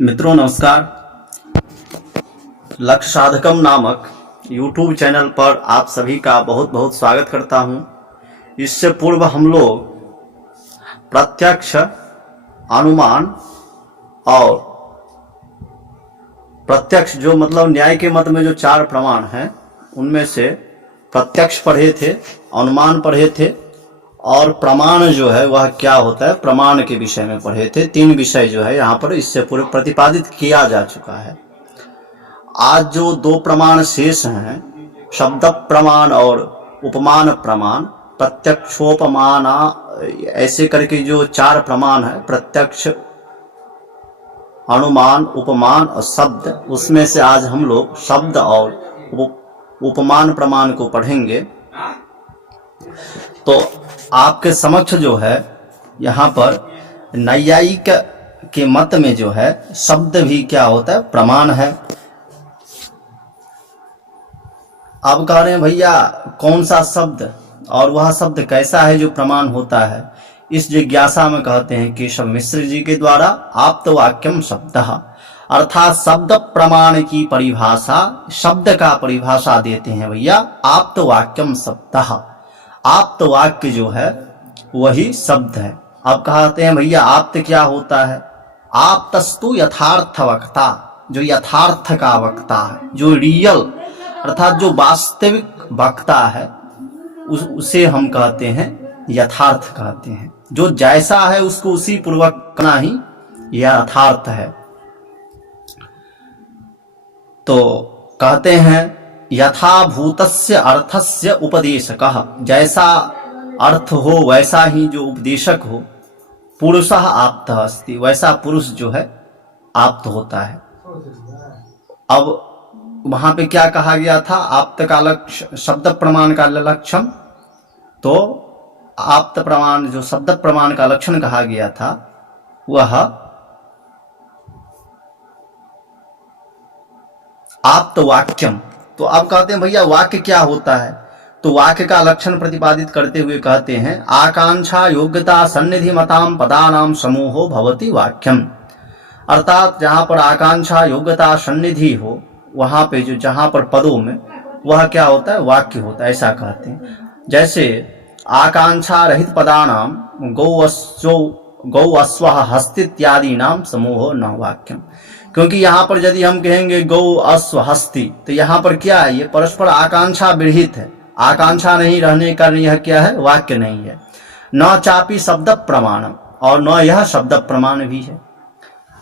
मित्रों नमस्कार। लक्ष्य साधकम नामक YouTube चैनल पर आप सभी का बहुत बहुत स्वागत करता हूं। इससे पूर्व हम लोग प्रत्यक्ष, अनुमान और प्रत्यक्ष जो मतलब न्याय के मत में जो 4 प्रमाण हैं उनमें से प्रत्यक्ष पढ़े थे, अनुमान पढ़े थे और प्रमाण जो है वह क्या होता है प्रमाण के विषय में पढ़े थे। 3 विषय जो है यहाँ पर इससे पूर्व प्रतिपादित किया जा चुका है। आज जो 2 प्रमाण शेष हैं, शब्द प्रमाण और उपमान प्रमाण, प्रत्यक्षोपमाना, ऐसे करके जो 4 प्रमाण है, प्रत्यक्ष, अनुमान, उपमान और शब्द, उसमें से आज हम लोग शब्द और उपमान प्रमाण को पढ़ेंगे। तो आपके समक्ष जो है यहाँ पर नैयायिक के मत में जो है शब्द भी क्या होता है प्रमाण है। अब कह रहे हैं भैया कौन सा शब्द और वह शब्द कैसा है जो प्रमाण होता है, इस जिज्ञासा में कहते हैं केशव मिश्र जी के द्वारा आप्तवाक्यम शब्दः, अर्थात शब्द प्रमाण की परिभाषा, शब्द का परिभाषा देते हैं भैया आप्तवाक्यम शब्दः। आप्त वाक्य जो है वही शब्द है। अब कहते हैं भैया आप्त क्या होता है? आप्तस्तु यथार्थ वक्ता, जो यथार्थ का वक्ता है, जो रियल अर्थात जो वास्तविक वक्ता है उसे हम कहते हैं यथार्थ कहते हैं। जो जैसा है उसको उसी पूर्वक करना ही यथार्थ है। तो कहते हैं यथाभूतस्य अर्थस्य उपदेशकः, जैसा अर्थ हो वैसा ही जो उपदेशक हो, पुरुषः आप्तः अस्ति, वैसा पुरुष जो है आप्त होता है। अब वहां पे क्या कहा गया था? आप्त का लक्ष्य, शब्द प्रमाण का लक्षण, तो आप्त प्रमाण जो शब्द प्रमाण का लक्षण कहा गया था वह आप्त वाक्यम। तो अब कहते हैं भैया वाक्य क्या होता है? तो वाक्य का लक्षण प्रतिपादित करते हुए कहते हैं आकांक्षा योग्यता सन्निधि मताम पदानाम समूहो भवति वाक्यम। अर्थात जहां पर आकांक्षा योग्यता सन्निधि हो वहां पे जो जहां पर पदों में वह क्या होता है वाक्य होता है, ऐसा कहते हैं। जैसे आकांक्षा रहित पदानाम गौ अश्व हस्ति इत्यादि नाम समूहो न वाक्यम। क्योंकि यहाँ पर यदि हम कहेंगे गौ अश्व हस्ती, तो यहाँ पर क्या है? ये परस्पर आकांक्षा विरहित है। आकांक्षा नहीं रहने का यह क्या है? वाक्य नहीं है। न चापी शब्द प्रमाणम, और न यह शब्द प्रमाण भी है।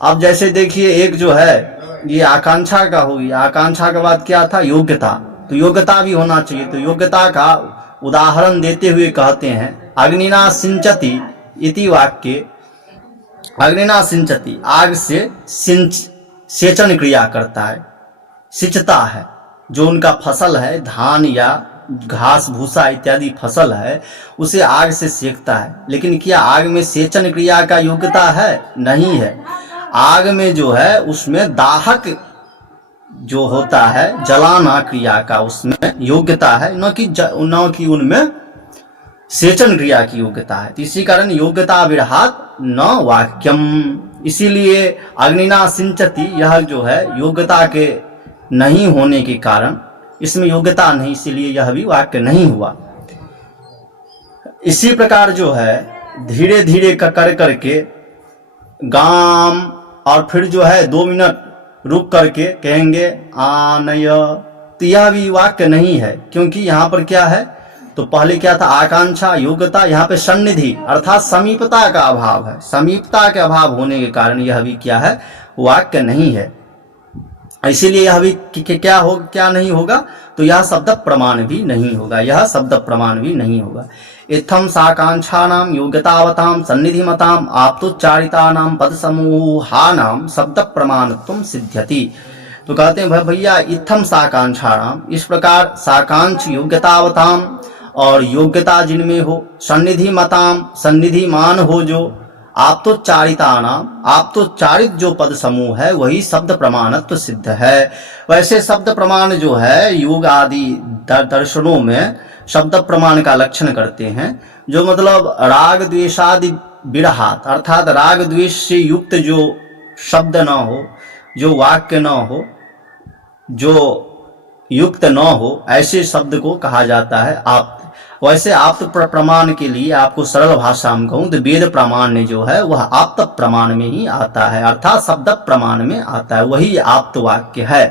अब जैसे देखिए एक जो है ये आकांक्षा का होगी, आकांक्षा के बाद क्या था? योग्यता। तो योग्यता भी होना चाहिए। तो योग्यता का उदाहरण देते हुए कहते हैं अग्निना सिंचति इति वाक्य। अग्निना सिंचति, आग से सेचन क्रिया करता है, सिंचता है। जो उनका फसल है, धान या घास भूसा इत्यादि फसल है, उसे आग से सेकता है। लेकिन क्या आग में सेचन क्रिया का योग्यता है? नहीं है। आग में जो है उसमें दाहक जो होता है, जलाना क्रिया का उसमें योग्यता है, न कि उनमें सेचन क्रिया की योग्यता है। तो इसी कारण योग्यता विरहात न वाक्यम। इसीलिए अग्निना सिंचति, यह जो है योग्यता के नहीं होने के कारण इसमें योग्यता नहीं, इसीलिए यह भी वाक्य नहीं हुआ। इसी प्रकार जो है धीरे धीरे कर करके गाम, और फिर जो है 2 मिनट रुक करके कहेंगे आनय, तो यह भी वाक्य नहीं है। क्योंकि यहाँ पर क्या है? तो पहले क्या था? आकांक्षा योग्यता, यहाँ पे सन्निधि अर्थात समीपता का अभाव है। समीपता के अभाव होने के कारण यह भी क्या है? वाक्य नहीं है। इसीलिए यह भी क्या नहीं होगा? तो यह शब्द प्रमाण भी नहीं होगा, यह शब्द प्रमाण भी नहीं होगा। इत्थम साकांक्षानाम योग्यतावताम सन्निधि मताम आप्तोच्चारितानाम पद समूहानाम शब्द प्रमाणत्वम सिद्ध्यति। तो कहते हैं भैया इत्थम साकांक्षानाम, इस प्रकार साकांक्ष योग्यतावताम, और योग्यता जिनमें हो, सन्निधि मताम, सन्निधिमान हो, जो आप्तोच्चारिता नाम, आप्तोच्चारित जो पद समूह है वही शब्द प्रमाणत्व सिद्ध है। वैसे शब्द प्रमाण जो है योग आदि दर्शनों में शब्द प्रमाण का लक्षण करते हैं, जो मतलब राग द्वेषादि विरहात, अर्थात राग द्वेष से युक्त जो शब्द न हो, जो वाक्य न हो, जो युक्त न हो, ऐसे शब्द को कहा जाता है आप्त। वैसे आप्त प्रमाण के लिए आपको सरल भाषा में कहूं तो वेद प्रमाण जो है वह आप्त प्रमाण में ही आता है, अर्थात शब्द प्रमाण में आता है, वही आप्त वाक्य है।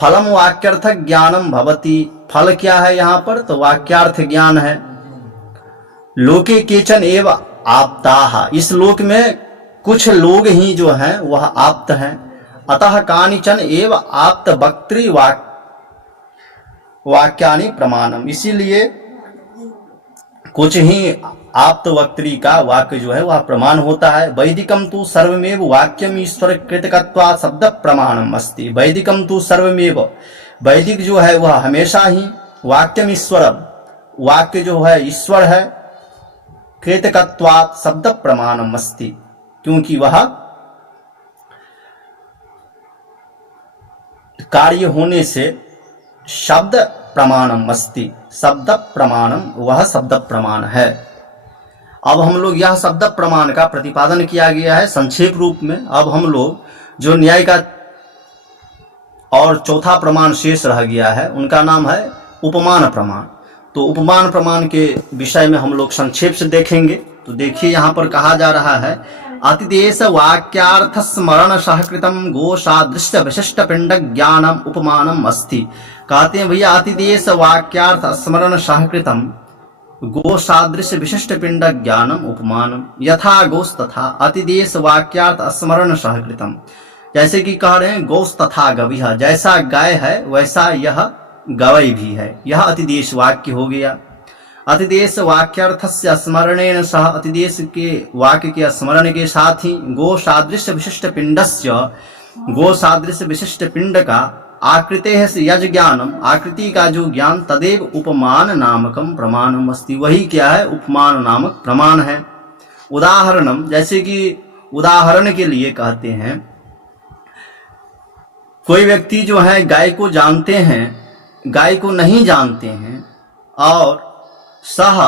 फलम वाक्यर्थ ज्ञानम भवति, फल क्या है यहाँ पर, तो वाक्यार्थ ज्ञान है। लोके केचन एव आप्ताः, इस लोक में कुछ लोग ही जो हैं वह आप्त हैं। अतः कानिचन एव आप्त वक्तृ वाक्यानि प्रमाणम, इसीलिए कुछ ही आप्त वक्तृ का वाक्य जो है वह प्रमाण होता है। वैदिकम तु सर्वमेव वाक्यम ईश्वर कृतकत्वात् शब्द प्रमाणम अस्ति, वैदिकम तु सर्वमेव, वैदिक जो है वह हमेशा ही वाक्यम ईश्वर, वाक्य जो है ईश्वर है, कृतकत्वात् शब्द प्रमाणम अस्ति, क्योंकि वह कार्य होने से शब्द प्रमाणम अस्ति, शब्द प्रमाणम, वह शब्द प्रमाण है। अब हम लोग यह शब्द प्रमाण का प्रतिपादन किया गया है संक्षेप रूप में। अब हम लोग जो न्याय का और चौथा प्रमाण शेष रह गया है उनका नाम है उपमान प्रमाण। तो उपमान प्रमाण के विषय में हम लोग संक्षेप से देखेंगे। तो देखिए यहाँ पर कहा जा रहा है अतिदेश वाक्यार्थ स्मरण सहकृतम गो सादृश्य विशिष्ट पिंड ज्ञानम उपमानम अस्ति। कहते हैं भैया अतिदेश वाक्यार्थ स्मरण सहकृतम गो सादृश्य विशिष्ट पिंड ज्ञानम उपमानम, यथा गोस तथा अतिदेश वाक्यार्थ स्मरण सहकृतम, जैसे कि कह रहे हैं गौस तथा गविह, जैसा गाय है वैसा यह गवै भी है, यह अतिदेश वाक्य हो गया। अतिदेश वाक्यर्थस्य स्मरणेन सह, अतिदेश के वाक्य के स्मरण के साथ ही गो सादृश्य विशिष्ट पिंडस्य, गो सादृश्य विशिष्ट पिंड का आकृते से यज ज्ञानम, आकृति का जो ज्ञान, तदेव उपमान नामकम प्रमाणम अस्ति, वही क्या है, उपमान नामक प्रमाण है। उदाहरणम, जैसे कि उदाहरण के लिए कहते हैं कोई व्यक्ति जो है गाय को जानते हैं, गाय को नहीं जानते हैं, और सह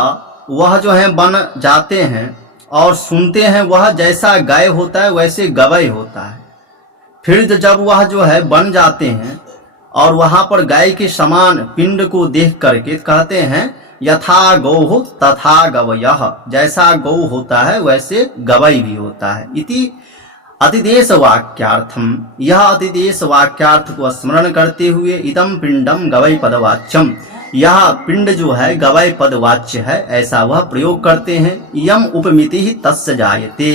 वह जो है बन जाते हैं और सुनते हैं, वह जैसा गाय होता है वैसे गवै होता है। फिर जब वह जो है बन जाते हैं और वहां पर गाय के समान पिंड को देख करके कहते हैं यथा गौ तथा गवयः, जैसा गौ होता है वैसे गवै भी होता है। इति अतिदेश वाक्यार्थम, यह अतिदेश वाक्यार्थ को स्मरण करते हुए इदम पिंडम गवै पदवाच्यम, यह पिंड जो है गवै पदवाच्य है, ऐसा वह प्रयोग करते हैं। यम उपमिति ही तस्य जायते,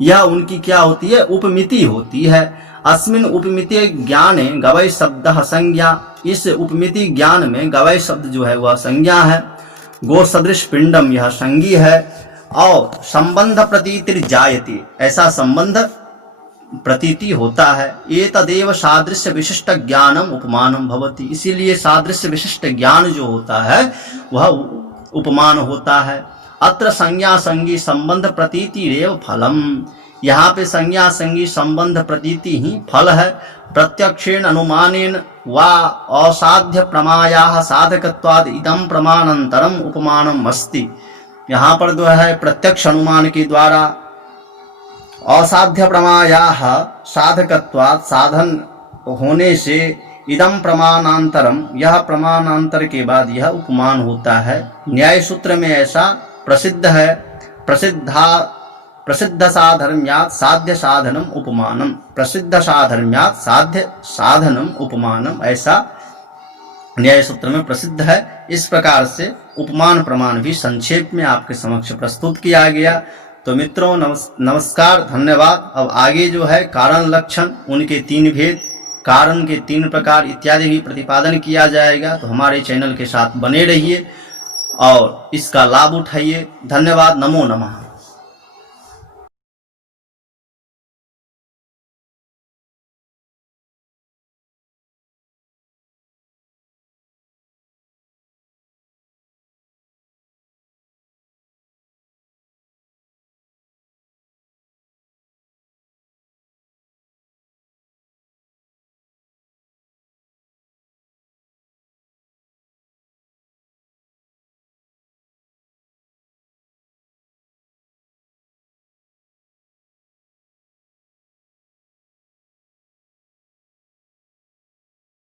यह उनकी क्या होती है, उपमिति होती है। अस्मिन उपमिति ज्ञाने गवै शब्द संज्ञा, इस उपमिति ज्ञान में गवै शब्द जो है वह संज्ञा है। गो सदृश पिंडम, यह संज्ञी है। और संबंध प्रतीति जायते, ऐसा संबंध प्रतीति होता है। ये तदेव सादृश्य विशिष्ट ज्ञानम उपमानम भवति, इसीलिए सादृश्य विशिष्ट ज्ञान जो होता है वह उपमान होता है। अत्र संज्ञा संगी संबंध प्रतीति रेव फलम, यहाँ पे संज्ञा संगी संबंध प्रतीति ही फल है। प्रत्यक्षेण अनुमानेन वा असाध्य प्रमायाः साधकत्वाद इदं प्रमाणांतरम उपमानम अस्ति, यहाँ पर जो है प्रत्यक्ष अनुमान के द्वारा असाध्य प्रमायाः साधकत्वात्, साधन होने से इदम प्रमाणांतरम, यह प्रमाणांतर के बाद यह उपमान होता है। न्याय सूत्र में ऐसा प्रसिद्ध है, प्रसिद्ध साधर्म्यात् साध्य साधनम उपमानम, प्रसिद्ध साधर्म्यात् साध्य साधनम उपमानम, ऐसा न्याय सूत्र में प्रसिद्ध है। इस प्रकार से उपमान प्रमाण भी संक्षेप में आपके समक्ष प्रस्तुत किया गया। तो मित्रों नमस्कार, धन्यवाद। अब आगे जो है कारण लक्षण, उनके 3 भेद, कारण के 3 प्रकार इत्यादि भी प्रतिपादन किया जाएगा। तो हमारे चैनल के साथ बने रहिए और इसका लाभ उठाइए। धन्यवाद। नमो नमः।